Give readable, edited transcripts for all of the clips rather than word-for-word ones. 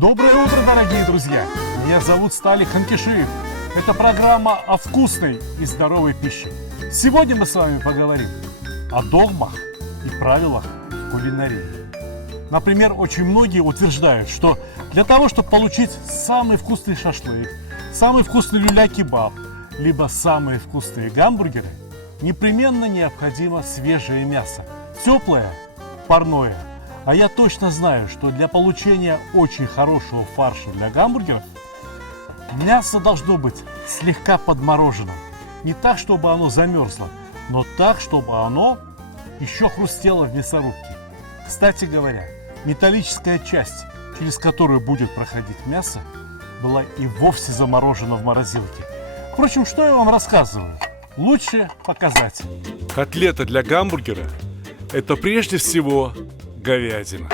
Доброе утро, дорогие друзья! Меня зовут Сталик Ханкишиев. Это программа о вкусной и здоровой пище. Сегодня мы с вами поговорим о догмах и правилах кулинарии. Например, очень многие утверждают, что для того, чтобы получить самый вкусный шашлык, самый вкусный люля-кебаб, либо самые вкусные гамбургеры, непременно необходимо свежее мясо, теплое, парное. А я точно знаю, что для получения очень хорошего фарша для гамбургеров мясо должно быть слегка подмороженным. Не так, чтобы оно замерзло, но так, чтобы оно еще хрустело в мясорубке. Кстати говоря, металлическая часть, через которую будет проходить мясо, была и вовсе заморожена в морозилке. Впрочем, что я вам рассказываю? Лучше показать. Котлета для гамбургера – это прежде всего говядина.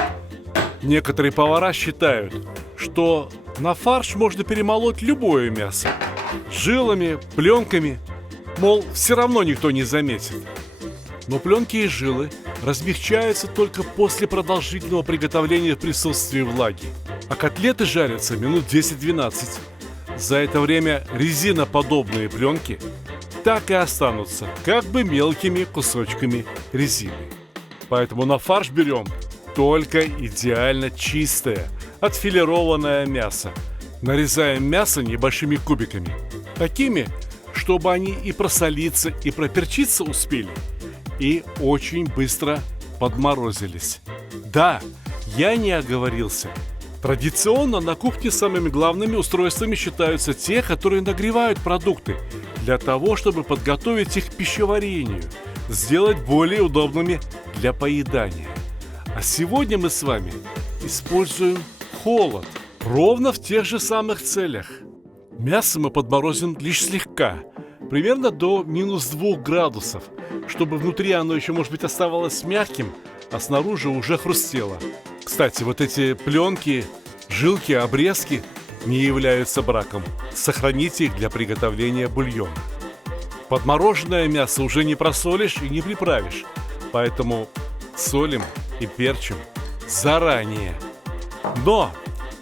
Некоторые повара считают, что на фарш можно перемолоть любое мясо. Жилами, пленками, мол, все равно никто не заметит. Но пленки и жилы размягчаются только после продолжительного приготовления в присутствии влаги. А котлеты жарятся минут 10-12. За это время резиноподобные пленки так и останутся как бы мелкими кусочками резины. Поэтому на фарш берем только идеально чистое, отфилированное мясо. Нарезаем мясо небольшими кубиками, такими, чтобы они и просолиться, и проперчиться успели, и очень быстро подморозились. Да, я не оговорился. Традиционно на кухне самыми главными устройствами считаются те, которые нагревают продукты, для того, чтобы подготовить их к пищеварению, сделать более удобными для поедания. А сегодня мы с вами используем холод ровно в тех же самых целях. Мясо мы подморозим лишь слегка, примерно до минус 2 градусов, чтобы внутри оно еще, может быть, оставалось мягким, а снаружи уже хрустело. Кстати, вот эти пленки, жилки, обрезки не являются браком. Сохраните их для приготовления бульона. Подмороженное мясо уже не просолишь и не приправишь, поэтому солим и перчим заранее. Но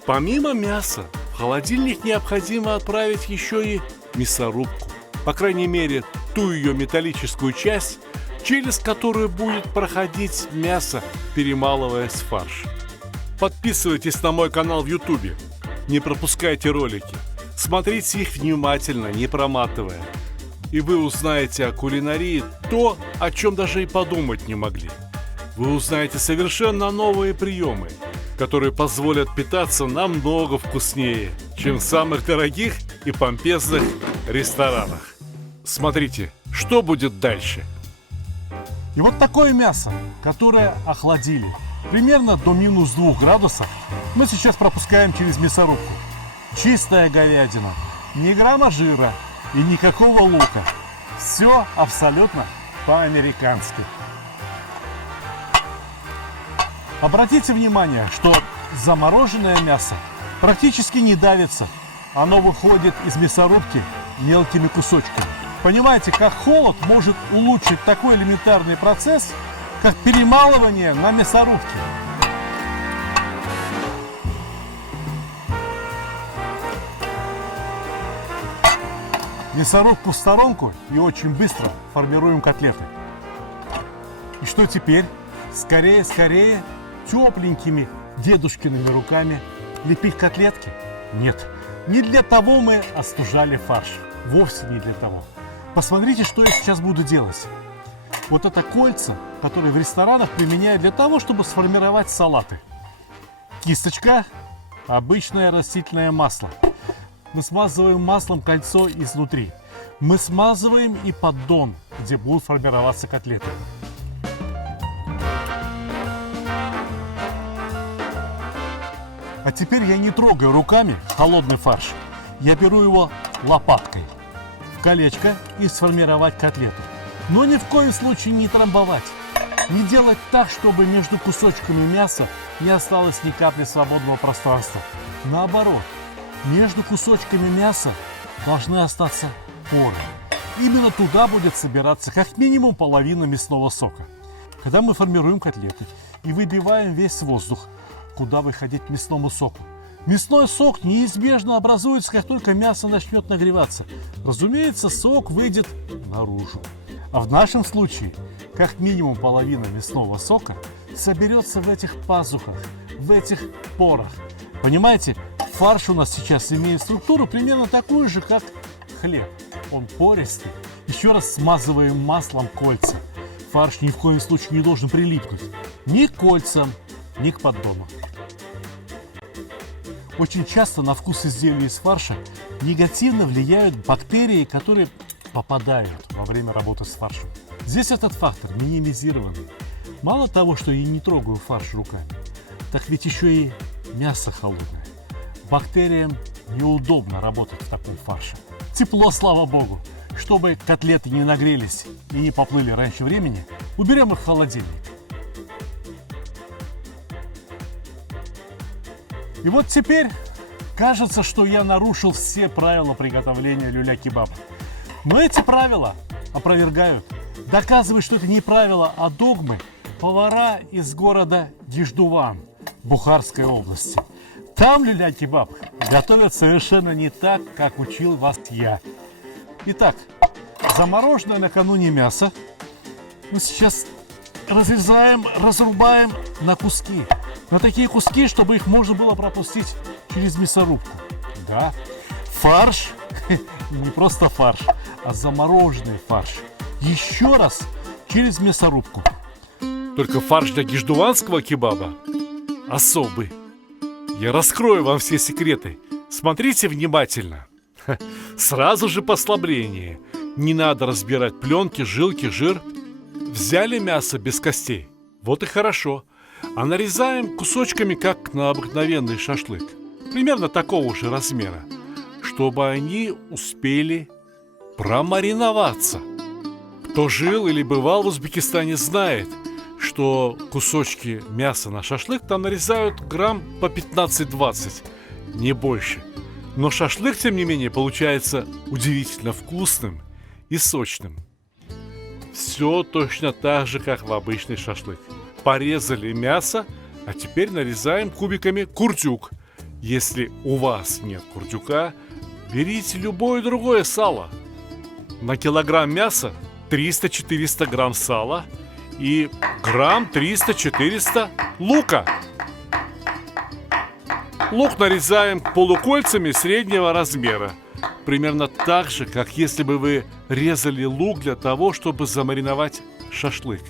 помимо мяса в холодильник необходимо отправить еще и мясорубку. По крайней мере, ту ее металлическую часть, через которую будет проходить мясо, перемалываясь в фарш. Подписывайтесь на мой канал в Ютубе. Не пропускайте ролики. Смотрите их внимательно, не проматывая. И вы узнаете о кулинарии то, о чем даже и подумать не могли. Вы узнаете совершенно новые приемы, которые позволят питаться намного вкуснее, чем в самых дорогих и помпезных ресторанах. Смотрите, что будет дальше. И вот такое мясо, которое охладили примерно до минус 2 градусов, мы сейчас пропускаем через мясорубку. Чистая говядина, ни грамма жира и никакого лука. Все абсолютно по-американски. Обратите внимание, что замороженное мясо практически не давится. Оно выходит из мясорубки мелкими кусочками. Понимаете, как холод может улучшить такой элементарный процесс, как перемалывание на мясорубке. Мясорубку в сторонку и очень быстро формируем котлеты. И что теперь? Скорее, тепленькими дедушкиными руками лепить котлетки? Нет, не для того мы остужали фарш. Вовсе не для того. Посмотрите, что я сейчас буду делать. Вот это кольца, которые в ресторанах применяют для того, чтобы сформировать салаты. Кисточка, обычное растительное масло. Мы смазываем маслом кольцо изнутри. Мы смазываем и поддон, где будут формироваться котлеты. А теперь я не трогаю руками холодный фарш. Я беру его лопаткой в колечко и сформировать котлету. Но ни в коем случае не трамбовать. Не делать так, чтобы между кусочками мяса не осталось ни капли свободного пространства. Наоборот, между кусочками мяса должны остаться поры. Именно туда будет собираться как минимум половина мясного сока. Когда мы формируем котлеты и выбиваем весь воздух, куда выходить мясному соку, Мясной сок неизбежно образуется, как только мясо начнет нагреваться. Разумеется, сок выйдет наружу. А в нашем случае, как минимум половина мясного сока соберется в этих пазухах, в этих порах. Понимаете, фарш у нас сейчас имеет структуру примерно такую же, как хлеб. Он пористый. Еще раз смазываем маслом кольца. Фарш ни в коем случае не должен прилипнуть ни к кольцам, ни к поддону. Очень часто на вкус изделий из фарша негативно влияют бактерии, которые попадают во время работы с фаршем. Здесь этот фактор минимизирован. Мало того, что я не трогаю фарш руками, так ведь еще и мясо холодное. Бактериям неудобно работать в таком фарше. Тепло, слава богу. Чтобы котлеты не нагрелись и не поплыли раньше времени, уберем их в холодильник. И вот теперь кажется, что я нарушил все правила приготовления люля-кебаба. Но эти правила опровергают, доказывают, что это не правила, а догмы повара из города Диждуван Бухарской области. Там люля-кебаб готовят совершенно не так, как учил вас я. Итак, замороженное накануне мясо мы сейчас разрезаем, разрубаем на куски. На такие куски, чтобы их можно было пропустить через мясорубку. Да, фарш, не просто фарш, а замороженный фарш. Еще раз через мясорубку. Только фарш для диждуванского кебаба особый. Я раскрою вам все секреты. Смотрите внимательно. Сразу же послабление. Не надо разбирать пленки, жилки, жир. Взяли мясо без костей. Вот и хорошо. А нарезаем кусочками, как на обыкновенный шашлык. Примерно такого же размера. Чтобы они успели промариноваться. Кто жил или бывал в Узбекистане, знает, что кусочки мяса на шашлык там нарезают грамм по 15-20, не больше. Но шашлык, тем не менее, получается удивительно вкусным и сочным. Все точно так же, как в обычный шашлык. Порезали мясо, а теперь нарезаем кубиками курдюк. Если у вас нет курдюка, берите любое другое сало. На килограмм мяса 300-400 грамм сала и грамм 300-400 лука. Лук нарезаем полукольцами среднего размера. Примерно так же, как если бы вы резали лук для того, чтобы замариновать шашлык.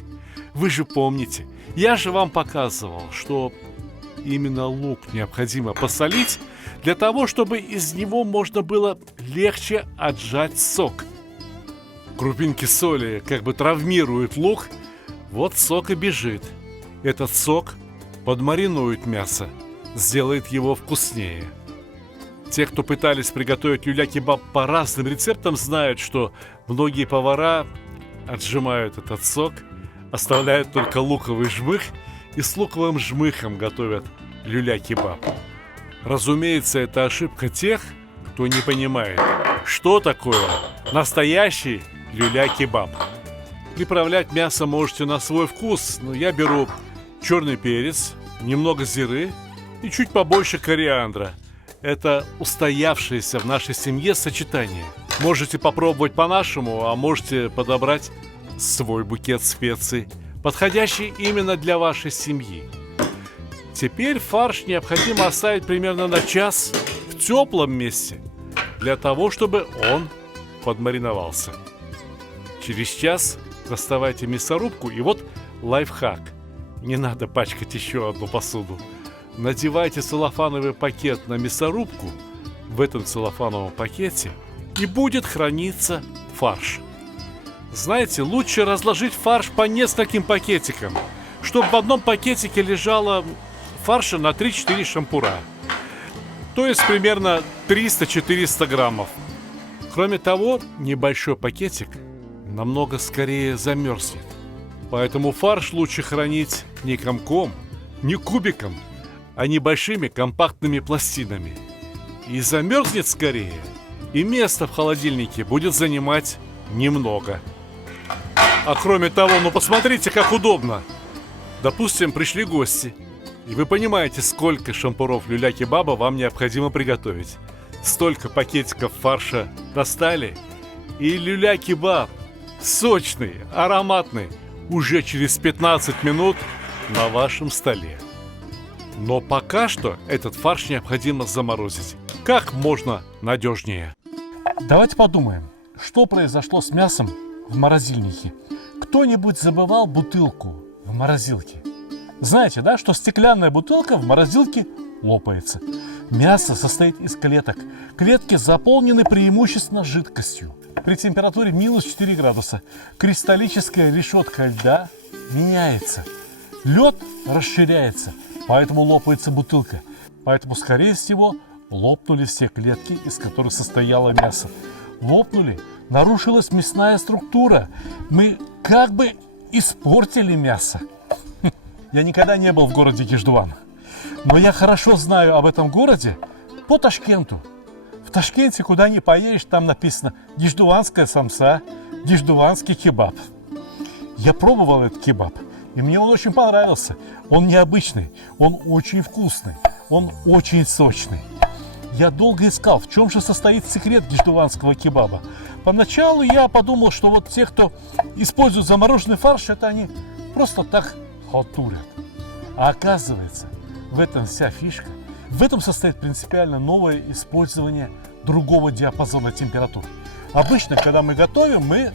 Вы же помните, я же вам показывал, что именно лук необходимо посолить для того, чтобы из него можно было легче отжать сок. Крупинки соли как бы травмируют лук, вот сок и бежит. Этот сок подмаринует мясо, сделает его вкуснее. Те, кто пытались приготовить люля-кебаб по разным рецептам, знают, что многие повара отжимают этот сок, оставляют только луковый жмых и с луковым жмыхом готовят люля-кебаб. Разумеется, это ошибка тех, кто не понимает, что такое настоящий люля-кебаб. Приправлять мясо можете на свой вкус, но я беру черный перец, немного зиры и чуть побольше кориандра. Это устоявшееся в нашей семье сочетание. Можете попробовать по-нашему, а можете подобрать свой букет специй, подходящий именно для вашей семьи. Теперь фарш необходимо оставить примерно на час в теплом месте, для того, чтобы он подмариновался. Через час доставайте мясорубку, и вот лайфхак. Не надо пачкать еще одну посуду. Надевайте целлофановый пакет на мясорубку, в этом целлофановом пакете и будет храниться фарш. Знаете, лучше разложить фарш по нескольким пакетикам, чтобы в одном пакетике лежало фарша на 3-4 шампура. То есть примерно 300-400 граммов. Кроме того, небольшой пакетик намного скорее замерзнет. Поэтому фарш лучше хранить не комком, не кубиком, а небольшими компактными пластинами. И замерзнет скорее, и места в холодильнике будет занимать немного. А кроме того, ну посмотрите, как удобно. Допустим, пришли гости. И вы понимаете, сколько шампуров люля-кебаба вам необходимо приготовить. Столько пакетиков фарша достали, и люля-кебаб сочный, ароматный, уже через 15 минут на вашем столе. Но пока что этот фарш необходимо заморозить как можно надежнее. Давайте подумаем, что произошло с мясом в морозильнике. Кто-нибудь забывал бутылку в морозилке? Знаете, да, что стеклянная бутылка в морозилке лопается. Мясо состоит из клеток. Клетки заполнены преимущественно жидкостью. При температуре минус 4 градуса кристаллическая решетка льда меняется. Лед расширяется, поэтому лопается бутылка. Поэтому, скорее всего, лопнули все клетки, из которых состояло мясо. Лопнули, нарушилась мясная структура. Мы как бы испортили мясо. Я никогда не был в городе Гиждуван, но я хорошо знаю об этом городе по Ташкенту. В Ташкенте, куда ни поедешь, там написано «Гиждуванская самса», «Гиждуванский кебаб». Я пробовал этот кебаб, и мне он очень понравился. Он необычный, он очень вкусный, он очень сочный. Я долго искал, в чем же состоит секрет гиждуванского кебаба. Поначалу я подумал, что вот те, кто использует замороженный фарш, это они просто так халтурят. А оказывается, в этом вся фишка. В этом состоит принципиально новое использование другого диапазона температур. Обычно, когда мы готовим, мы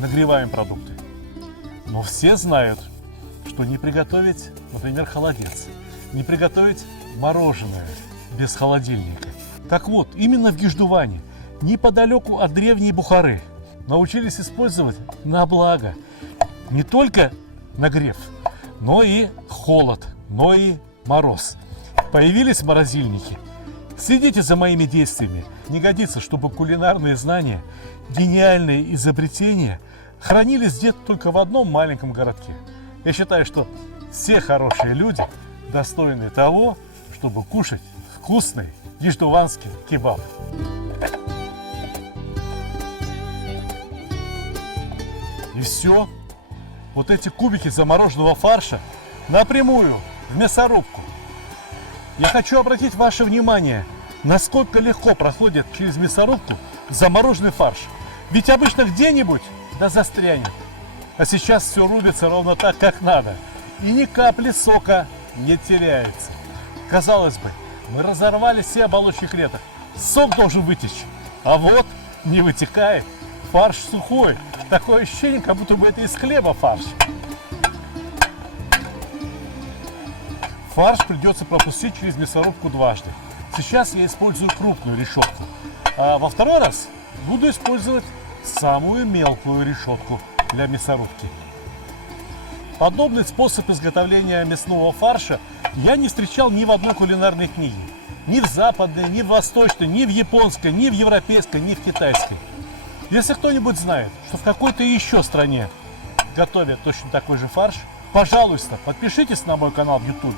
нагреваем продукты. Но все знают, что не приготовить, например, холодец, не приготовить мороженое без холодильника. Так вот, именно в Гиждуване, неподалеку от древней Бухары, научились использовать на благо не только нагрев, но и холод, но и мороз. Появились морозильники. Следите за моими действиями. Не годится, чтобы кулинарные знания, гениальные изобретения хранились где-то только в одном маленьком городке. Я считаю, что все хорошие люди достойны того, чтобы кушать вкусный гиждуванский кебаб. И все. Вот эти кубики замороженного фарша напрямую в мясорубку. Я хочу обратить ваше внимание, насколько легко проходит через мясорубку замороженный фарш. Ведь обычно где-нибудь да застрянет. А сейчас все рубится ровно так, как надо. И ни капли сока не теряется. Казалось бы, мы разорвали все оболочки клеток. Сок должен вытечь. А вот не вытекает. Фарш сухой. Такое ощущение, как будто бы это из хлеба фарш. Фарш придется пропустить через мясорубку дважды. Сейчас я использую крупную решетку. А во второй раз буду использовать самую мелкую решетку для мясорубки. Подобный способ изготовления мясного фарша я не встречал ни в одной кулинарной книге. Ни в западной, ни в восточной, ни в японской, ни в европейской, ни в китайской. Если кто-нибудь знает, что в какой-то еще стране готовят точно такой же фарш, пожалуйста, подпишитесь на мой канал в YouTube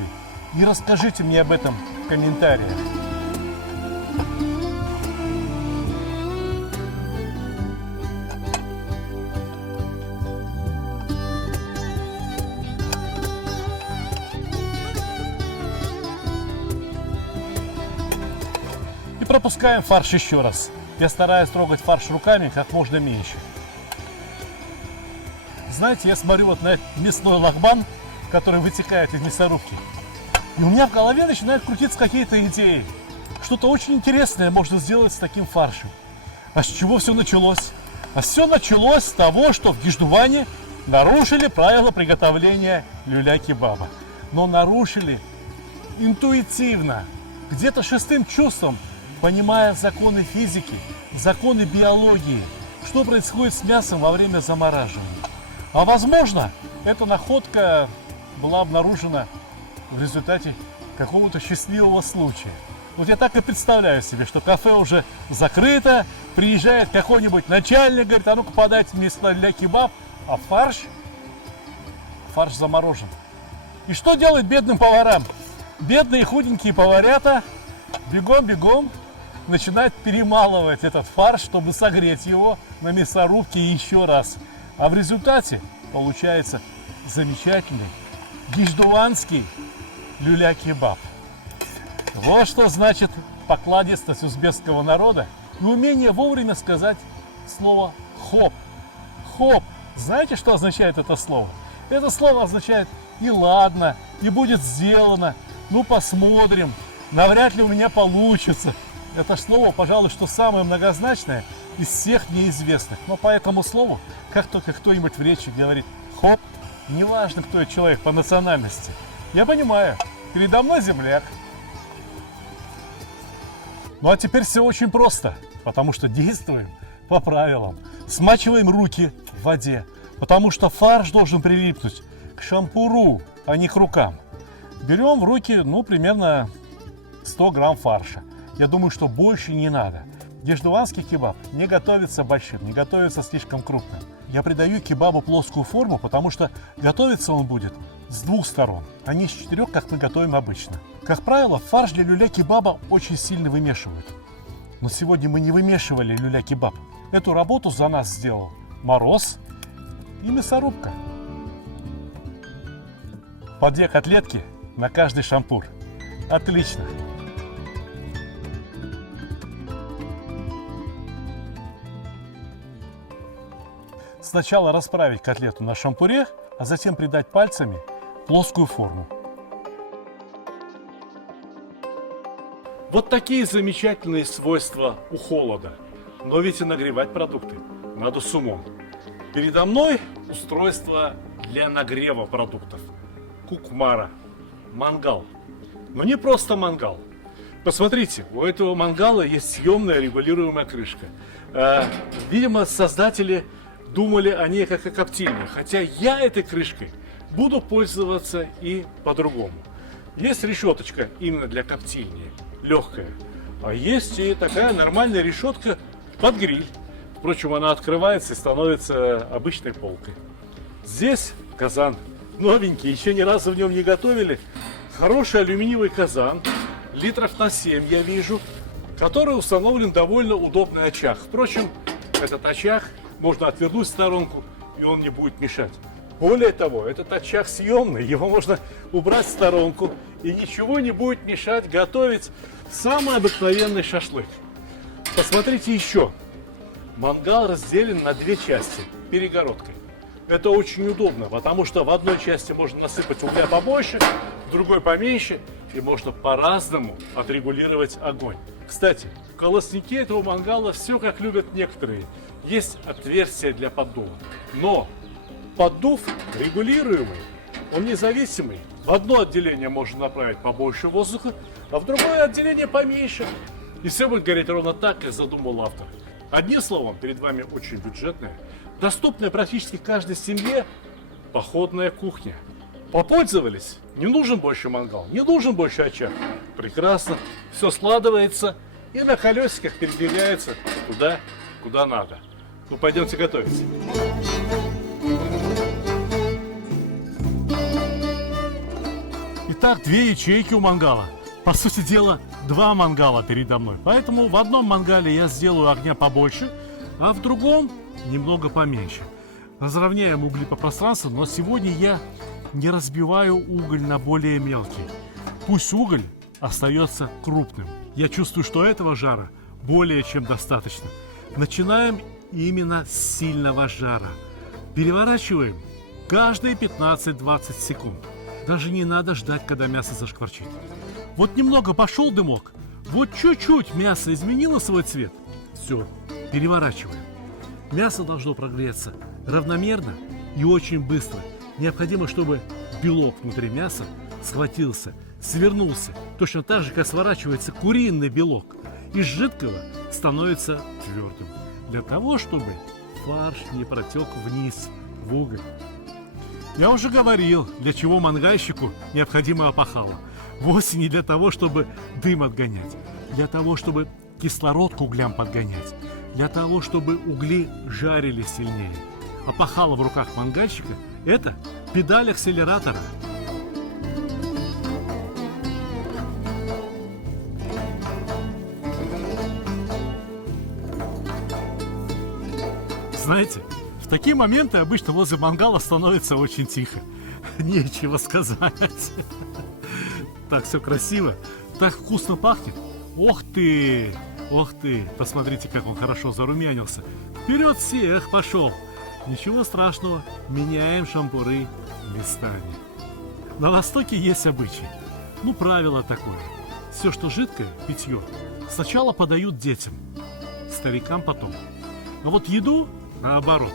и расскажите мне об этом в комментариях. И пропускаем фарш еще раз. Я стараюсь трогать фарш руками как можно меньше. Знаете, я смотрю вот на этот мясной лахман, который вытекает из мясорубки. И у меня в голове начинают крутиться какие-то идеи. Что-то очень интересное можно сделать с таким фаршем. А с чего все началось? А все началось с того, что в Гиждуване нарушили правила приготовления люля-кебаба. Но нарушили интуитивно, где-то шестым чувством, понимая законы физики, законы биологии, что происходит с мясом во время замораживания. А возможно, эта находка была обнаружена в результате какого-то счастливого случая. Вот я так и представляю себе, что кафе уже закрыто, приезжает какой-нибудь начальник, говорит: а ну-ка подайте мне люля-кебаб, а фарш заморожен. И что делать бедным поварам? Бедные худенькие поварята бегом-бегом начинают перемалывать этот фарш, чтобы согреть его на мясорубке еще раз. А в результате получается замечательный гиждуванский люля-кебаб. Вот что значит покладистость узбекского народа и умение вовремя сказать слово «хоп». «Хоп». Знаете, что означает это слово? Это слово означает «и ладно», «и будет сделано», «ну посмотрим», «навряд ли у меня получится». Это слово, пожалуй, что самое многозначное из всех мне известных. Но по этому слову, как только кто-нибудь в речи говорит «хоп», неважно, кто это человек по национальности, я понимаю, передо мной земляк. Ну а теперь все очень просто, потому что действуем по правилам. Смачиваем руки в воде, потому что фарш должен прилипнуть к шампуру, а не к рукам. Берем в руки, примерно 100 грамм фарша. Я думаю, что больше не надо. Деждуванский кебаб не готовится большим, не готовится слишком крупным. Я придаю кебабу плоскую форму, потому что готовиться он будет с двух сторон, а не с четырех, как мы готовим обычно. Как правило, фарш для люля-кебаба очень сильно вымешивают. Но сегодня мы не вымешивали люля-кебаб. Эту работу за нас сделал мороз и мясорубка. По 2 котлетки на каждый шампур. Отлично! Сначала расправить котлету на шампуре, а затем придать пальцами плоскую форму. Вот такие замечательные свойства у холода. Но ведь и нагревать продукты надо с умом. Передо мной устройство для нагрева продуктов. Кукмара. Мангал. Но не просто мангал. Посмотрите, у этого мангала есть съемная регулируемая крышка. Видимо, создатели думали о ней как о коптильне. Хотя я этой крышкой буду пользоваться и по-другому. Есть решеточка именно для коптильни, легкая. А есть и такая нормальная решетка под гриль. Впрочем, она открывается и становится обычной полкой. Здесь казан новенький, еще ни разу в нем не готовили. Хороший алюминиевый казан, литров на 7 я вижу, который установлен довольно удобный очаг. Впрочем, этот очаг можно отвернуть в сторонку, и он не будет мешать. Более того, этот очаг съемный, его можно убрать в сторонку, и ничего не будет мешать готовить самый обыкновенный шашлык. Посмотрите еще. Мангал разделен на 2 части перегородкой. Это очень удобно, потому что в одной части можно насыпать угля побольше, в другой поменьше, и можно по-разному отрегулировать огонь. Кстати, в колоснике этого мангала все как любят некоторые. Есть отверстие для поддува. Но поддув регулируемый, он независимый. В одно отделение можно направить побольше воздуха, а в другое отделение поменьше. И все будет гореть ровно так, как задумал автор. Одним словом, перед вами очень бюджетная, доступная практически каждой семье походная кухня. Попользовались? Не нужен больше мангал, не нужен больше очаг. Прекрасно, все складывается и на колесиках передвигается туда, куда надо. Ну, пойдемте готовить. Итак, 2 ячейки у мангала. По сути дела, 2 мангала передо мной. Поэтому в одном мангале я сделаю огня побольше, а в другом немного поменьше. Разровняем угли по пространству, но сегодня я не разбиваю уголь на более мелкий. Пусть уголь остается крупным. Я чувствую, что этого жара более чем достаточно. Начинаем именно с сильного жара. Переворачиваем каждые 15-20 секунд. Даже не надо ждать, когда мясо зашкварчит. Вот немного пошел дымок, вот чуть-чуть мясо изменило свой цвет. Все, переворачиваем. Мясо должно прогреться равномерно и очень быстро. Необходимо, чтобы белок внутри мяса схватился, свернулся, точно так же, как сворачивается куриный белок. Из жидкого становится твердым. Для того, чтобы фарш не протек вниз в уголь. Я уже говорил, для чего мангальщику необходимо опахало. Вовсе не для того, чтобы дым отгонять, для того, чтобы кислород к углям подгонять, для того, чтобы угли жарили сильнее. Опахало в руках мангальщика – это педаль акселератора. Знаете, в такие моменты обычно возле мангала становится очень тихо. Нечего сказать. так все красиво, так вкусно пахнет. Ох ты, посмотрите, как он хорошо зарумянился. Вперед всех пошел. Ничего страшного, меняем шампуры местами. На Востоке есть обычай, правило такое. Все, что жидкое, питье, сначала подают детям, старикам потом. А вот еду, наоборот,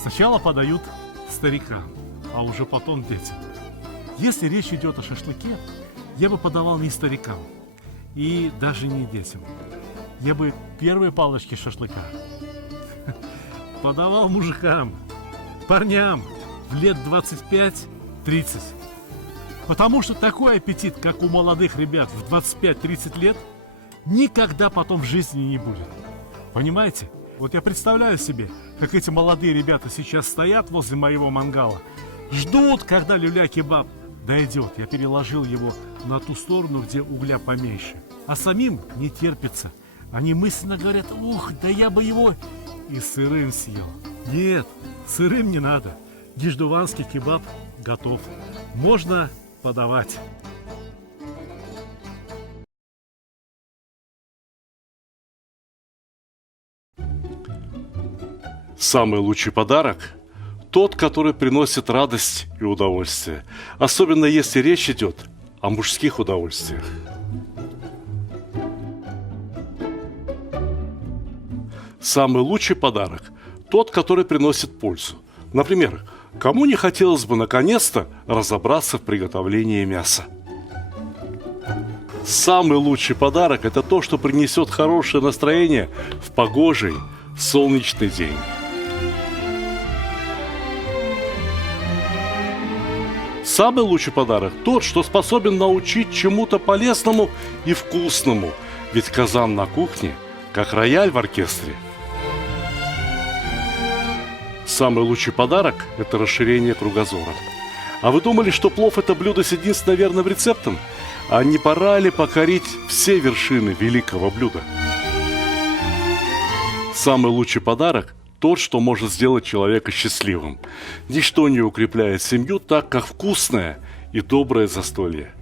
сначала подают старикам, а уже потом детям. Если речь идет о шашлыке, я бы подавал не старикам и даже не детям. Я бы первые палочки шашлыка подавал мужикам, парням в лет 25-30. Потому что такой аппетит, как у молодых ребят в 25-30 лет, никогда потом в жизни не будет. Понимаете? Вот я представляю себе, как эти молодые ребята сейчас стоят возле моего мангала, ждут, когда люля-кебаб дойдет. Я переложил его на ту сторону, где угля поменьше. А самим не терпится. Они мысленно говорят: ух, да я бы его и сырым съел. Нет, сырым не надо. Диждуванский кебаб готов. Можно подавать. Самый лучший подарок – тот, который приносит радость и удовольствие. Особенно если речь идет о мужских удовольствиях. Самый лучший подарок – тот, который приносит пользу. Например, кому не хотелось бы наконец-то разобраться в приготовлении мяса? Самый лучший подарок – это то, что принесет хорошее настроение в погожий, солнечный день. Самый лучший подарок – тот, что способен научить чему-то полезному и вкусному. Ведь казан на кухне, как рояль в оркестре. Самый лучший подарок – это расширение кругозора. А вы думали, что плов – это блюдо с единственным верным рецептом? А не пора ли покорить все вершины великого блюда? Самый лучший подарок – тот, что может сделать человека счастливым. Ничто не укрепляет семью так, как вкусное и доброе застолье.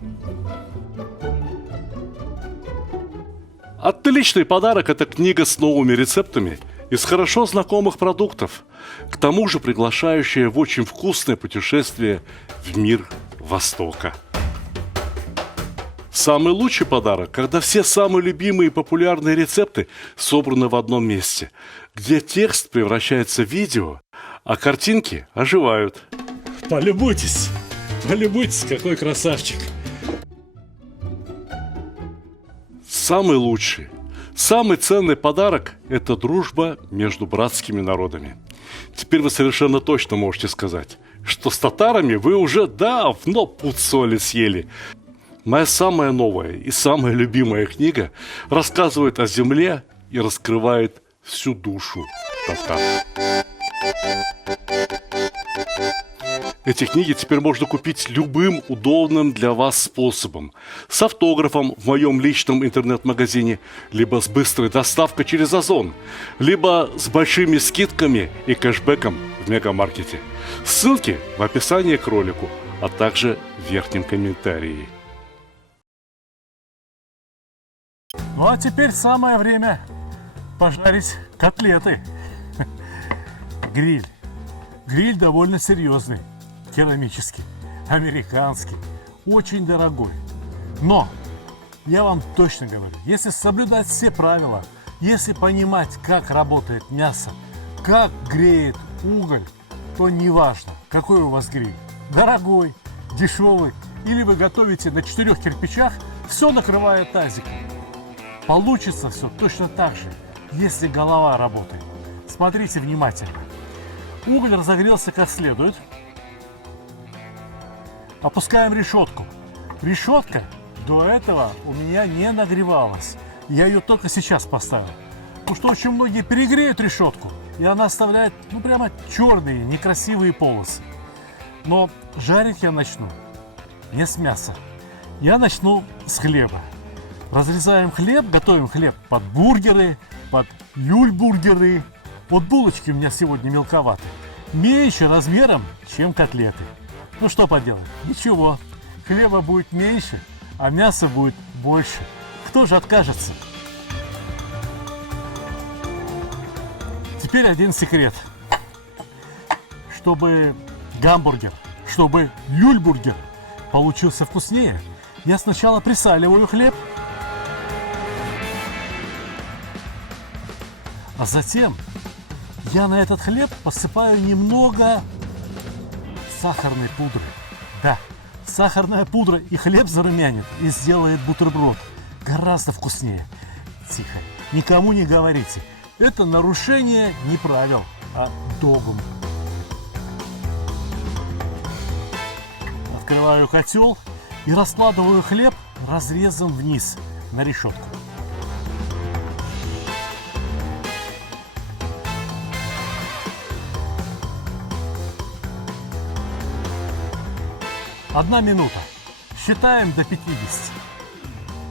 Отличный подарок – это книга с новыми рецептами из хорошо знакомых продуктов, к тому же приглашающая в очень вкусное путешествие в мир Востока. Самый лучший подарок, когда все самые любимые и популярные рецепты собраны в одном месте, где текст превращается в видео, а картинки оживают. Полюбуйтесь, какой красавчик. Самый лучший, самый ценный подарок – это дружба между братскими народами. Теперь вы совершенно точно можете сказать, что с татарами вы уже давно пуд соли съели. Моя самая новая и самая любимая книга рассказывает о земле и раскрывает всю душу татар. Эти книги теперь можно купить любым удобным для вас способом. С автографом в моем личном интернет-магазине, либо с быстрой доставкой через Озон, либо с большими скидками и кэшбэком в мегамаркете. Ссылки в описании к ролику, а также в верхнем комментарии. Ну а теперь самое время пожарить котлеты. Гриль. Гриль довольно серьезный, керамический, американский, очень дорогой. Но я вам точно говорю, если соблюдать все правила, если понимать, как работает мясо, как греет уголь, то неважно, какой у вас гриль. Дорогой, дешевый, или вы готовите на 4 кирпичах, все накрывая тазиком. Получится все точно так же, если голова работает. Смотрите внимательно. Уголь разогрелся как следует. Опускаем решетку. Решетка до этого у меня не нагревалась. Я ее только сейчас поставил. Потому что очень многие перегреют решетку, и она оставляет прямо черные, некрасивые полосы. Но жарить я начну не с мяса. Я начну с хлеба. Разрезаем хлеб, готовим хлеб под бургеры, под люльбургеры. Вот булочки у меня сегодня мелковаты. Меньше размером, чем котлеты. Ну что поделать, ничего. Хлеба будет меньше, а мяса будет больше. Кто же откажется? Теперь один секрет. Чтобы гамбургер, чтобы люльбургер получился вкуснее, я сначала присаливаю хлеб, а затем я на этот хлеб посыпаю немного сахарной пудры. Да, сахарная пудра и хлеб зарумянит и сделает бутерброд гораздо вкуснее. Тихо, никому не говорите. Это нарушение не правил, а догм. Открываю котел и раскладываю хлеб разрезом вниз на решетку. Одна минута. Считаем до 50.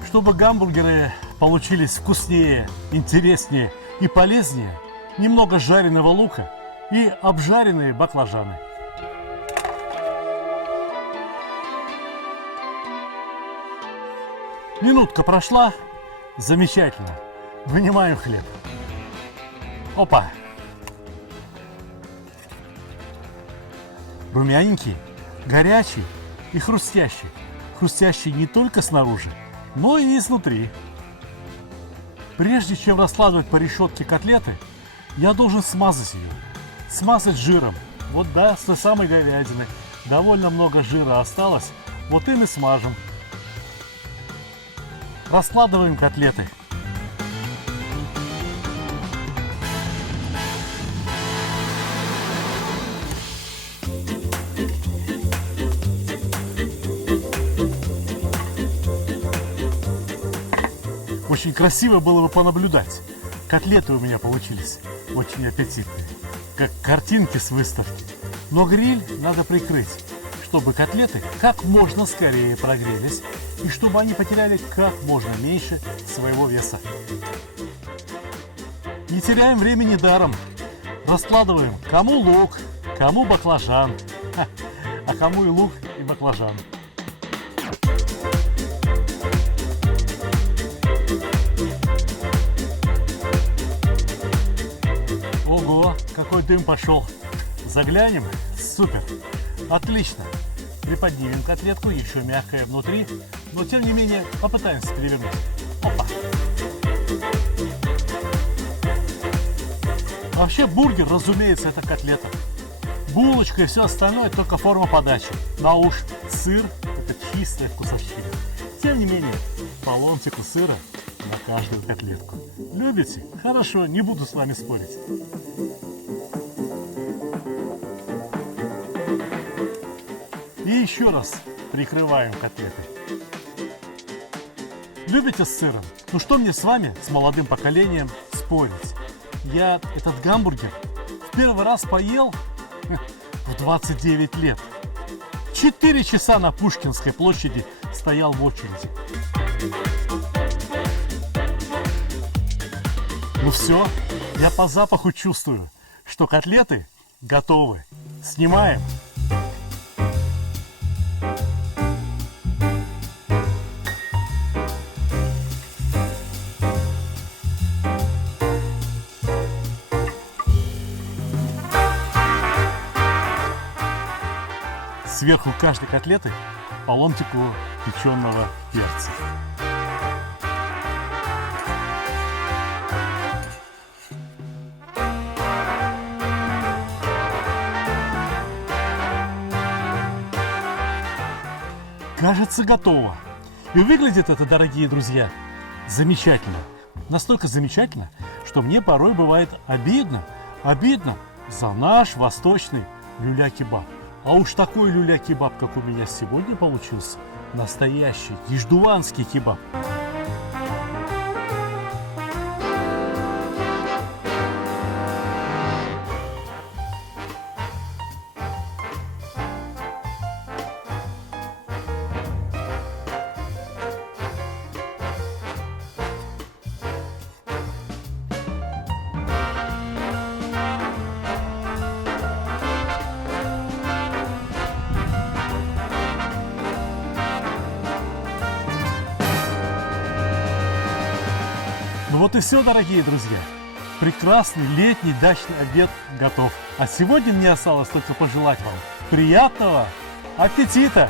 Чтобы гамбургеры получились вкуснее, интереснее и полезнее, немного жареного лука и обжаренные баклажаны. Минутка прошла. Замечательно. Вынимаю хлеб. Опа. Румяненький, горячий и хрустящий. Хрустящий не только снаружи, но и изнутри. Прежде чем раскладывать по решетке котлеты, я должен смазать ее. Смазать жиром. Вот да, с той самой говядины. Довольно много жира осталось. Вот им и смажем. Раскладываем котлеты. Очень красиво было бы понаблюдать. Котлеты у меня получились очень аппетитные, как картинки с выставки. Но гриль надо прикрыть, чтобы котлеты как можно скорее прогрелись и чтобы они потеряли как можно меньше своего веса. Не теряем времени даром. Раскладываем кому лук, кому баклажан, а кому и лук, и баклажан. Ого, какой дым пошел. Заглянем? Супер. Отлично. Приподнимем котлетку, еще мягкая внутри, но тем не менее попытаемся перевернуть. Опа. Вообще бургер, разумеется, это котлета. Булочка и все остальное только форма подачи. На уж сыр – это чистая вкусовщина. Тем не менее, по ломтику сыра на каждую котлетку. Любите? Хорошо, не буду с вами спорить. И еще раз прикрываем котлеты. Любите с сыром? Ну что мне с вами, с молодым поколением, спорить? Я этот гамбургер в первый раз поел в 29 лет. 4 часа на Пушкинской площади стоял в очереди. Ну все, я по запаху чувствую, что котлеты готовы. Снимаем. Сверху каждой котлеты по ломтику печеного перца. Кажется, готово. И выглядит это, дорогие друзья, замечательно. Настолько замечательно, что мне порой бывает обидно за наш восточный люля-кебаб. А уж такой люля-кебаб, как у меня сегодня получился, настоящий иждуанский кебаб. Вот и все, дорогие друзья. Прекрасный летний дачный обед готов. А сегодня мне осталось только пожелать вам приятного аппетита!